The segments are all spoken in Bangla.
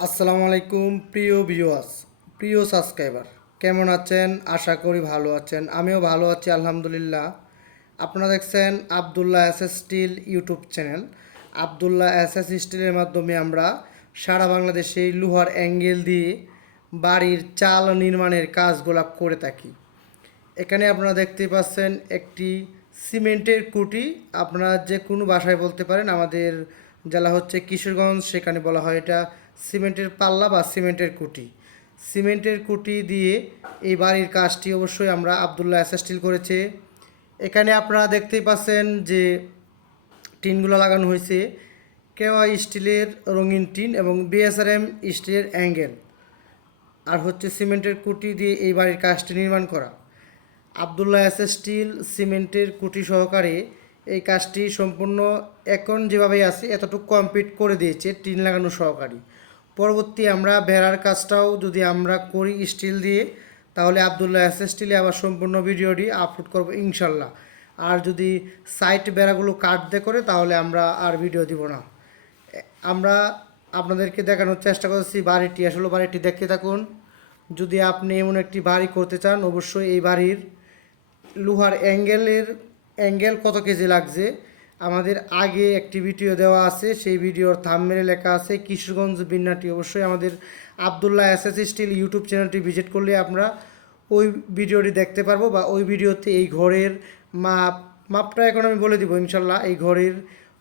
আসসালামু আলাইকুম প্রিয় ভিউয়ার্স, প্রিয় সাবস্ক্রাইবার, কেমন আছেন? আশা করি ভালো আছেন। আমিও ভালো আছি আলহামদুলিল্লাহ। আপনারা দেখছেন Abdullah SS still YouTube channel. Abdullah SS স্টিলের মাধ্যমে আমরা সারা বাংলাদেশে লোহার অ্যাঙ্গেল দিয়ে বাড়ির চাল নির্মাণের কাজগুলো করে থাকি। এখানে আপনারা দেখতে পাচ্ছেন একটি সিমেন্টের কুটি। আপনারা যে কোনো ভাষায় বলতে পারেন। আমাদের জেলা হচ্ছে কিশোরগঞ্জ, সেখানে বলা হয় এটা সিমেন্টের পাল্লা বা সিমেন্টের কুটি। সিমেন্টের কুটি দিয়ে এই বাড়ির কাজটি অবশ্যই আমরা আবদুল্লাহ এস স্টিল করেছে। এখানে আপনারা দেখতেই পাচ্ছেন যে টিনগুলো লাগানো হয়েছে কেওয়া স্টিলের রঙিন টিন এবং বিএসআরএম স্টিলের অ্যাঙ্গেল, আর হচ্ছে সিমেন্টের কুটি দিয়ে এই বাড়ির কাজটি নির্মাণ করা। আবদুল্লাহ এস স্টিল সিমেন্টের কুটি সহকারে এই কাজটি সম্পূর্ণ এখন যেভাবে আছে এতটুকু কমপ্লিট করে দিয়েছে টিন লাগানো সহকারী। পরবর্তী আমরা বেড়ার কাজটাও যদি আমরা করি স্টিল দিয়ে, তাহলে আবদুল্লাহ এস স্টিলে আবার সম্পূর্ণ ভিডিওটি আপলোড করব ইনশাল্লাহ। আর যদি সাইট বেড়াগুলো কাট দিয়ে করে তাহলে আমরা আর ভিডিও দিব না। আমরা আপনাদেরকে দেখানোর চেষ্টা করছি বাড়িটি, আসলে বাড়িটি দেখতে থাকুন। যদি আপনি এমন একটি বাড়ি করতে চান, অবশ্যই এই বাড়ির লোহার অ্যাঙ্গেল কত কেজি লাগছে আমাদের আগে একটি ভিডিও দেওয়া আছে, সেই ভিডিওর থাম্বনেলে লেখা আছে কিশোরগঞ্জ বিন্নাটি। অবশ্যই আমাদের আবদুল্লাহ এসএস স্টিল ইউটিউব চ্যানেলটি ভিজিট করলে আমরা ওই ভিডিওটি দেখতে পারবো, বা ওই ভিডিওতে এই ঘরের মাপটা এখন আমি বলে দিব ইনশাল্লাহ। এই ঘরের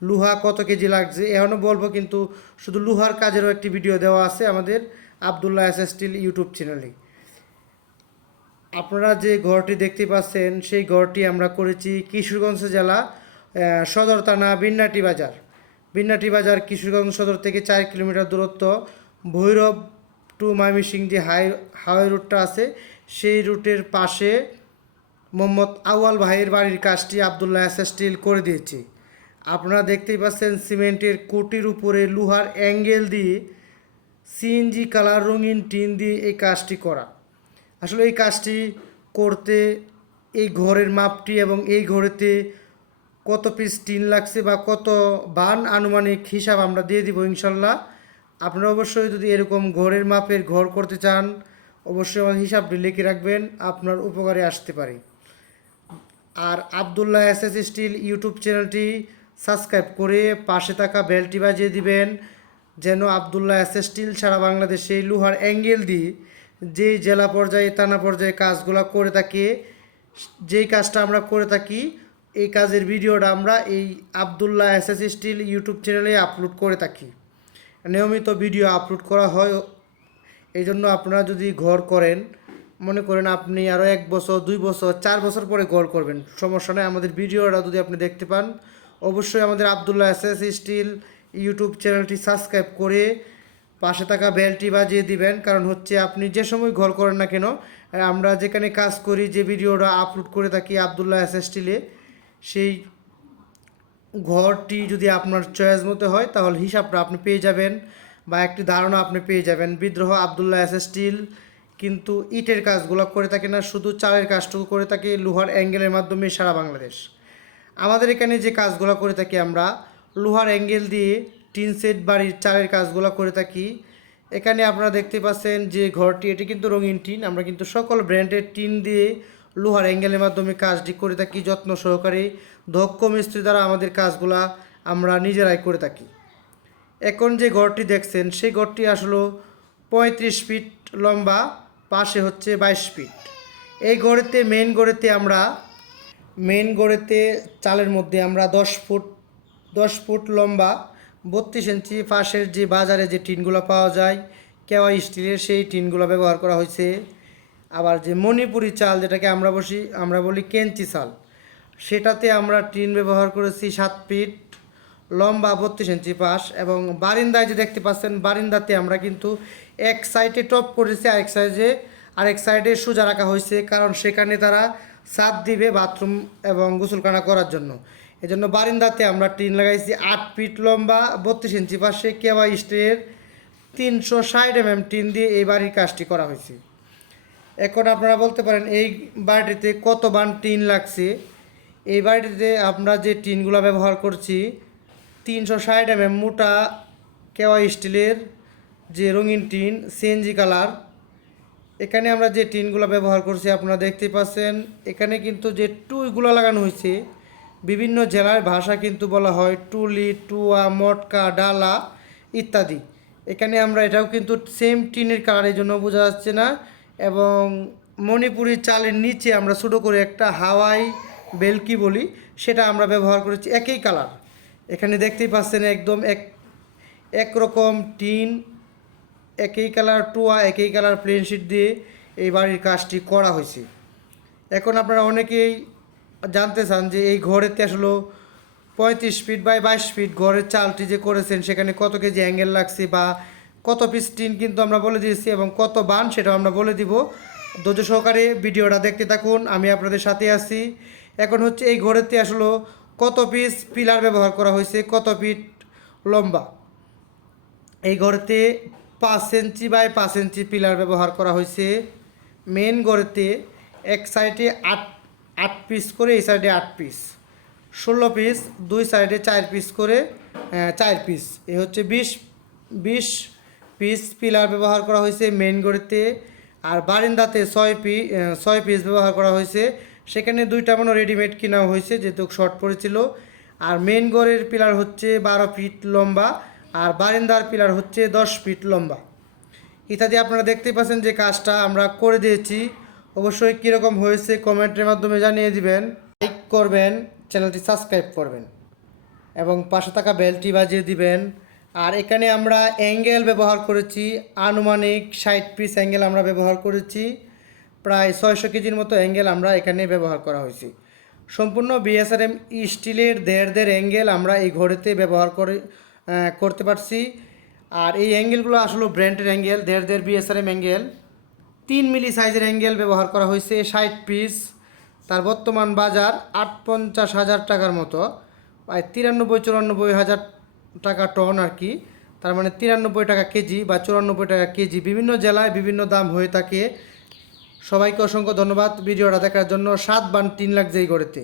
লোহা কত কেজি লাগছে এখনও বলবো, কিন্তু শুধু লোহার কাজেরও একটি ভিডিও দেওয়া আছে আমাদের আবদুল্লাহ এসএস স্টিল ইউটিউব চ্যানেলে। আপনারা যে ঘরটি দেখতে পাচ্ছেন সেই ঘরটি আমরা করেছি কিশোরগঞ্জ জেলা সদর থানা বিন্নাটি বাজার কিশোরগঞ্জ সদর থেকে 4 কিলোমিটার দূরত্ব। ভৈরব টু ময়মনসিংহ যে হাইওয়ে রুটটা আছে সেই রুটের পাশে মোহাম্মদ আউয়াল ভাইয়ের বাড়ির কাজটি আবদুল্লাহ এস স্টিল করে দিয়েছি। আপনারা দেখতেই পাচ্ছেন সিমেন্টের কুটির উপরে লোহার অ্যাঙ্গেল দিয়ে সিএনজি কালার রঙিন টিন দিয়ে এই কাজটি করা। আসলে এই কাজটি করতে এই ঘরের মাপটি এবং এই ঘরেতে কত পিস টিন লাগছে বা কত বান আনুমানিক হিসাব আমরা দিয়ে দিব ইনশাল্লাহ। আপনারা অবশ্যই যদি এরকম ঘরের মাপের ঘর করতে চান, অবশ্যই আমার হিসাবটি লিখে রাখবেন, আপনার উপকারে আসতে পারে। আর আবদুল্লাহ এসএস স্টিল ইউটিউব চ্যানেলটি সাবস্ক্রাইব করে পাশে থাকা বেলটি বাজিয়ে দিবেন, যেন আবদুল্লাহ এসএস স্টিল সারা বাংলাদেশে লোহার অ্যাঙ্গেল দিয়ে যেই জেলা পর্যায়ে থানা পর্যায়ে কাজগুলো করে থাকে, যেই কাজটা আমরা করে থাকি এই কাজের ভিডিওটা আমরা এই আবদুল্লাহ এসএস স্টিল ইউটিউব চ্যানেলে আপলোড করে থাকি। নিয়মিত ভিডিও আপলোড করা হয়। এই জন্য আপনারা যদি ঘর করেন, মনে করেন আপনি আরও 1 বছর 2 বছর 4 বছর পরে ঘর করবেন, সমস্যা নেই। আমাদের ভিডিওটা যদি আপনি দেখতে পান, অবশ্যই আমাদের আবদুল্লাহ এসএস স্টিল ইউটিউব চ্যানেলটি সাবস্ক্রাইব করে পাশে থাকা বেলটি বাজিয়ে দিবেন। কারণ হচ্ছে আপনি যে সময় ঘর করেন না কেন, আমরা যেখানে কাজ করি যে ভিডিওটা আপলোড করে থাকি আবদুল্লাহ এসএস স্টিলে, সেই ঘরটি যদি আপনার চয়েস মতো হয় তাহলে হিসাবটা আপনি পেয়ে যাবেন বা একটি ধারণা আপনি পেয়ে যাবেন। বিদ্রোহ আবদুল্লাহ এসএস স্টিল কিন্তু ইটের কাজগুলো করে থাকে না, শুধু চালের কাজটুকু করে থাকে লোহার অ্যাঙ্গেলের মাধ্যমে সারা বাংলাদেশ। আমাদের এখানে যে কাজগুলো করে থাকি আমরা লোহার অ্যাঙ্গেল দিয়ে টিন সেট বাড়ির চালের কাজগুলো করে থাকি। এখানে আপনারা দেখতে পাচ্ছেন যে ঘরটি, এটি কিন্তু রঙিন টিন। আমরা কিন্তু সকল ব্র্যান্ডের টিন দিয়ে লোহার অ্যাঙ্গেলের মাধ্যমে কাজটি করে থাকি যত্ন সহকারে। দক্ষ মিস্ত্রি দ্বারা আমাদের কাজগুলা আমরা নিজেরাই করে থাকি। এখন যে ঘরটি দেখছেন সেই ঘরটি আসলে 35 ফিট লম্বা, পাশে হচ্ছে 22 ফিট। এই ঘরেতে মেন গড়েতে চালের মধ্যে আমরা 10 ফুট লম্বা 32 ইঞ্চি পাশের যে বাজারে যে টিনগুলো পাওয়া যায় কেওয়া স্টিলের সেই টিনগুলো ব্যবহার করা হয়েছে। আবার যে মণিপুরি চাল যেটাকে আমরা বলি কেঞ্চি চাল, সেটাতে আমরা টিন ব্যবহার করেছি 7 ফিট লম্বা 32 ইঞ্চি পাশ। এবং বারিন্দায় যে দেখতে পাচ্ছেন বারিন্দাতে আমরা কিন্তু এক সাইডে টপ করেছি, আরেক সাইডে সোজা রাখা হয়েছে, কারণ সেখানে তারা ছাদ দিবে বাথরুম এবং গোসলখানা করার জন্য। এজন্য বারিন্দাতে আমরা টিন লাগাইছি 8 ফিট লম্বা 32 ইঞ্চি পাশে কেওয়া স্টিলের 360 mm টিন দিয়ে এই বাড়ির কাজটি করা হয়েছে। এখন আপনারা বলতে পারেন এই বাড়িটিতে কত বান টিন লাগছে। এই বাড়িটিতে আমরা যে টিনগুলো ব্যবহার করছি 360 mm মোটা কেওয়া স্টিলের যে রঙিন টিন সিএনজি কালার। এখানে আমরা যে টিনগুলো ব্যবহার করছি আপনারা দেখতেই পাচ্ছেন। এখানে কিন্তু যে টুইগুলো লাগানো হয়েছে বিভিন্ন জেলার ভাষা কিন্তু বলা হয় টুলি, টুয়া, মটকা, ডালা ইত্যাদি। এখানে আমরা এটাও কিন্তু সেম টিনের কালার, এই জন্য বোঝা যাচ্ছে না। এবং মণিপুরি চালের নিচে আমরা ছোটো করে একটা হাওয়াই বেলকি বলি, সেটা আমরা ব্যবহার করেছি একই কালার। এখানে দেখতেই পাচ্ছেন একদম একরকম টিন, একই কালার টুয়া, একই কালার প্লেন শিট দিয়ে এই বাড়ির কাজটি করা হয়েছে। এখন আপনারা অনেকেই জানতে চান যে এই ঘরেতে আসলে 35 ফিট বাই 22 ফিট ঘরের চালটি যে করেছেন সেখানে কত কেজি অ্যাঙ্গেল লাগছে বা কত পিস টিন কিন্তু আমরা বলে দিয়েছি এবং কত বান সেটাও আমরা বলে দিব। ধৈর্য সহকারে ভিডিওটা দেখতে থাকুন, আমি আপনাদের সাথে আছি। এখন হচ্ছে এই ঘরেতে আসলে কত পিস পিলার ব্যবহার করা হয়েছে, কত ফিট লম্বা। এই ঘরেতে 5 ইঞ্চি বাই 5 ইঞ্চি পিলার ব্যবহার করা হয়েছে। মেন ঘরেতে এক সাইডে 8 পিস করে, এই সাইডে 8 পিস, 16 পিস, দুই সাইডে 4 পিস করে, 4 পিস, এই হচ্ছে 20 পিস পিলার ব্যবহার করা হয়েছে মেন ঘরেতে। আর বারান্দাতে 6 পিস ব্যবহার করা হয়েছে। সেখানে 2টা মনে রেডিমেড কেনা হয়েছে যেহেতু শর্ট পড়েছিল। আর মেন ঘরের পিলার হচ্ছে 12 ফিট লম্বা, আর বারান্দার পিলার হচ্ছে 10 ফিট লম্বা ইত্যাদি। আপনারা দেখতেই পাচ্ছেন যে কাজটা আমরা করে দিয়েছি। অবশ্যই কীরকম হয়েছে কমেন্টের মাধ্যমে জানিয়ে দিবেন। লাইক করবেন, চ্যানেলটি সাবস্ক্রাইব করবেন এবং পাশে থাকা বেলটি বাজিয়ে দিবেন। আর এখানে আমরা অ্যাঙ্গেল ব্যবহার করেছি আনুমানিক 60 পিস অ্যাঙ্গেল আমরা ব্যবহার করেছি। প্রায় 600 কেজির মতো অ্যাঙ্গেল আমরা এখানে ব্যবহার করা হয়েছে। সম্পূর্ণ বিএসআরএম স্টিলের দেড় অ্যাঙ্গেল আমরা এই ঘরেতে ব্যবহার করতে পারছি। আর এই অ্যাঙ্গেলগুলো আসলে ব্র্যান্ডের অ্যাঙ্গেল, দেড় বিএসআরএম অ্যাঙ্গেল। 3 মিলি সাইজের অ্যাঙ্গেল ব্যবহার করা হয়েছে 60 পিস। তার বর্তমান বাজার 58,000 টাকার মতো, প্রায় 93-94 হাজার টাকা টন আর কি। তার মানে 93 টাকা কেজি বা 94 টাকা কেজি, বিভিন্ন জেলায় বিভিন্ন দাম হয়ে থাকে। সবাইকে অসংখ্য ধন্যবাদ ভিডিওটা দেখার জন্য। 7 বান 3 লাখ যেই গড়েতে।